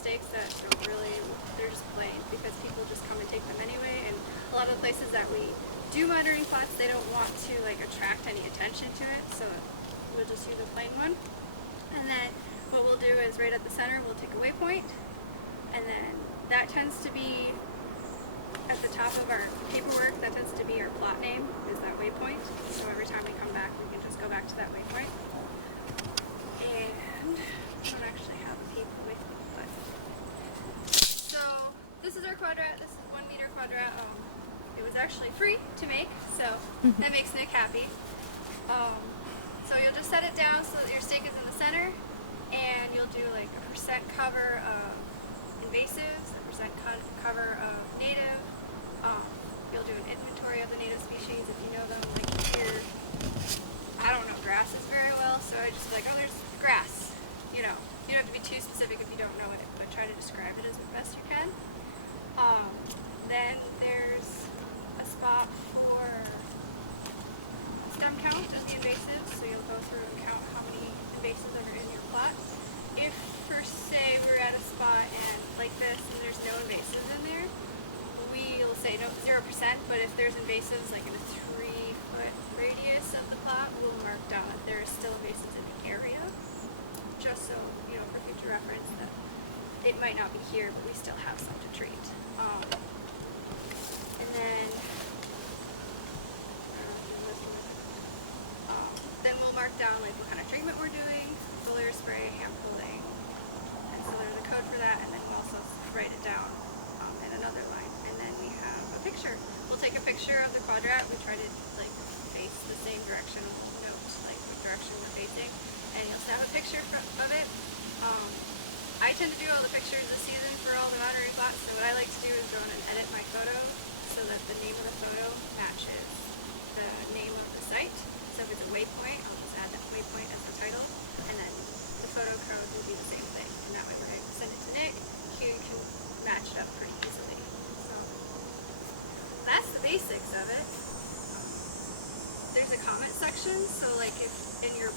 stakes that don't really, they're just plain because people just come and take them anyway. And a lot of the places that we do monitoring plots, they don't want to like attract any attention to it, so we'll just use a plain one. And then what we'll do is right at the center, we'll take a waypoint, and then that tends to be at the top of our paperwork, that tends to be our plot name, is that waypoint. So every time we come back, we can just go back to that waypoint. And I don't actually have a paper with me, but so this is our quadrat. This is 1 meter quadrat. It was actually free to make, so that makes Nick happy. So you'll just set it down so that your stake is in the center, and you'll do like a percent cover of invasives, a percent cover of native. You'll do an inventory of the native species if you know them. Like here, I don't know grasses very well, so I just like, oh, there's grass. You know, you don't have to be too specific if you don't know it, but try to describe it as best you can. Then there's a spot for stem count of the invasives, so you'll go through and count how many invasives are in your plot. If, per se, we're at a spot and like this and there's no invasives in there, we'll say no 0%, but if there's invasives like in a 3-foot radius of the plot, we'll mark down that there is still invasives in the area, just so, you know, for future reference that it might not be here, but we still have some to treat. Then we'll mark down like what kind of treatment we're doing, foliar spray, hand pulling, and so there's a code for that, and then we'll also write it down in another line. And then we have a picture. We'll take a picture of the quadrat. We try to like face the same direction. We'll note like what direction we're facing, and you'll snap a picture of it. I tend to do all the pictures this season for all the monitoring plots, so what I like to do is go in and edit my photo so that the name of the photo matches the name of the site. So if it's a waypoint, I'll just add that waypoint as the title, and then the photo code will be the same thing. And that way when I send it to Nick, he can match it up pretty easily. So that's the basics of it. There's a comment section, so like if in your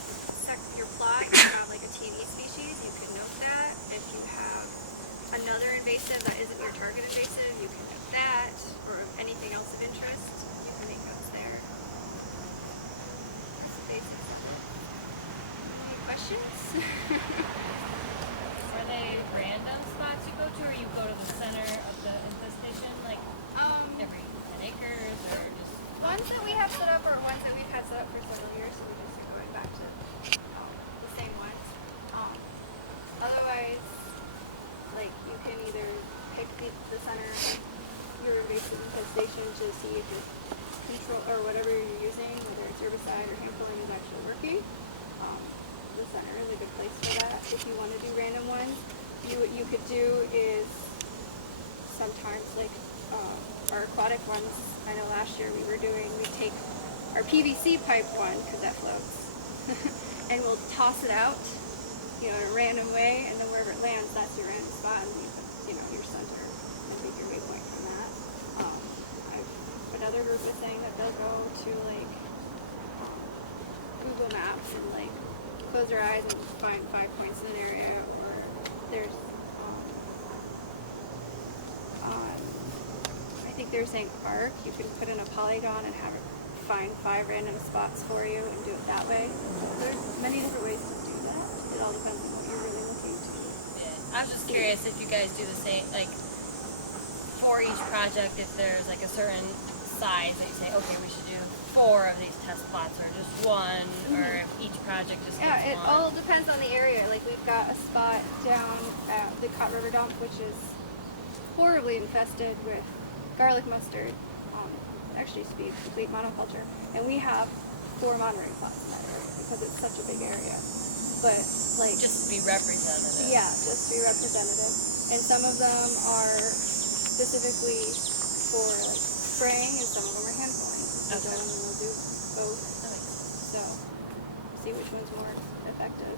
plot you have like a TV species, you can note that. If you have another invasive that isn't your target invasive, you can note that, or anything else of interest, you can make notes there. That's the basics of it. Any questions? Are they random spots you go to, or you go to the center of the infestation, like every 10 acres, or just? Ones that we have set up are ones that we've had set up for several years, so we're just going back to the same ones. Otherwise, like you can either pick the center of your invasive infestation to see if your control or whatever you're using, whether it's herbicide or hand pulling, is actually working. The center is a good place for that. If you want to do random ones, what you could do is sometimes like our aquatic ones. I know last year we take our PVC pipe one, because that floats, and we'll toss it out, you know, in a random way, and then wherever it lands, that's your random spot, and you know, your center, and make your waypoint from that. Another group is saying that they'll go to like Google Maps and like close their eyes and find 5 points in an area, or there's I think they were saying ARC, you can put in a polygon and have it find 5 random spots for you and do it that way. There's many different ways to do that. It all depends on what you're really looking to. Yeah. I was just curious if you guys do the same, like for each project, if there's like a certain size that you say, okay, we should do 4 of these test plots, or just 1, or if each project just gets it one. all depends on the area. Like we've got a spot down at the Cot River Dump, which is horribly infested with garlic mustard. Actually used to be a complete monoculture, and we have 4 monitoring plots in that area because it's such a big area. But like just to be representative. Yeah, just to be representative. And some of them are specifically for like spraying, and some of them are hand pulling. Okay. So we'll do both. Nice. So see which one's more effective.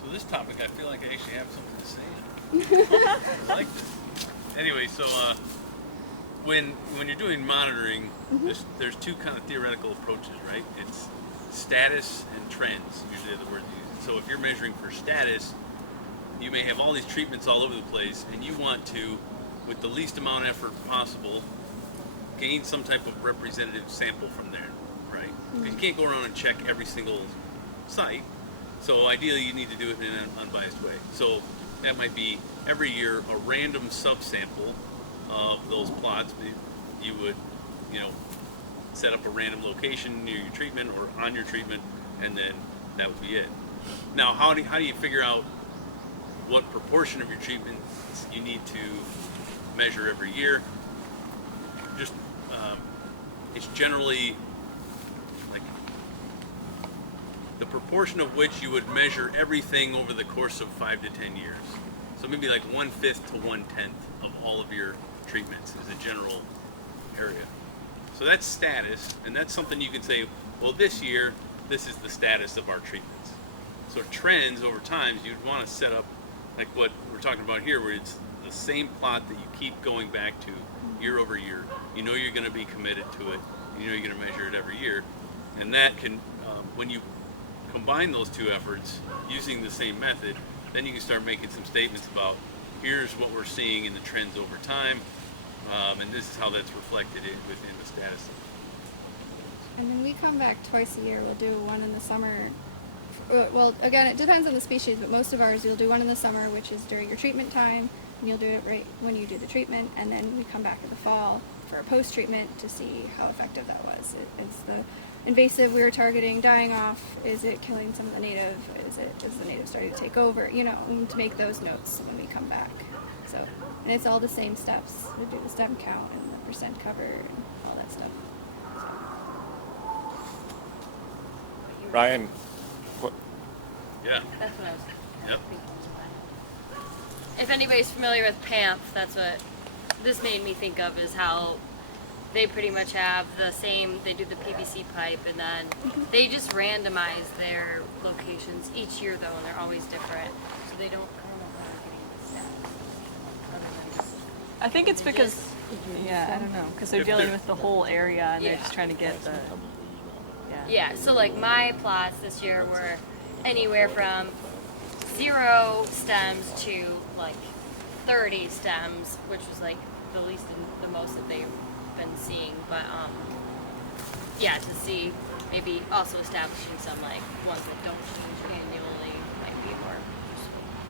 So this topic, I feel like I actually have something to say on. I like this. Anyway, so when you're doing monitoring, there's 2 kind of theoretical approaches, right? It's status and trends, usually are the words used. So if you're measuring for status, you may have all these treatments all over the place, and you want to, with the least amount of effort possible, gain some type of representative sample from there, right? Because you can't go around and check every single site. So ideally, you need to do it in an unbiased way. So that might be every year a random subsample of those plots. You would, set up a random location near your treatment or on your treatment, and then that would be it. Now, how do you figure out what proportion of your treatments you need to measure every year? Just it's generally like the proportion of which you would measure everything over the course of 5 to 10 years. So maybe like 1/5 to 1/10 of all of your treatments is a general area. So that's status, and that's something you can say, well, this year, this is the status of our treatments. So trends over time, you'd want to set up like what we're talking about here, where it's the same plot that you keep going back to year over year. You know you're going to be committed to it. You know you're going to measure it every year. And that can, when you combine those two efforts using the same method, then you can start making some statements about here's what we're seeing in the trends over time, and this is how that's reflected within the status. And then we come back twice a year. We'll do one in the summer. Well, again, it depends on the species, but most of ours, you'll do one in the summer, which is during your treatment time, and you'll do it right when you do the treatment, and then we come back in the fall for a post-treatment to see how effective that was. Is the invasive we were targeting dying off? Is it killing some of the native? Is the native starting to take over? And to make those notes when we come back. So, and it's all the same steps. We do the stem count and the percent cover and all that stuff. Ryan, Yeah. That's what I was Yep. thinking. If anybody's familiar with PAMP, that's what this made me think of, is how they pretty much have the same, they do the PVC pipe, and then they just randomize their locations each year though, and they're always different. So they don't, I don't know how they're getting the stats. Other than just, I think it's they because, just- yeah, I don't know, because they're If dealing they're- with the whole area and they're Yeah. just trying to get the, Yeah, so like my plots this year were anywhere from 0 stems to like 30 stems, which was like the least and the most that they've been seeing. But yeah, to see maybe also establishing some like ones that don't change annually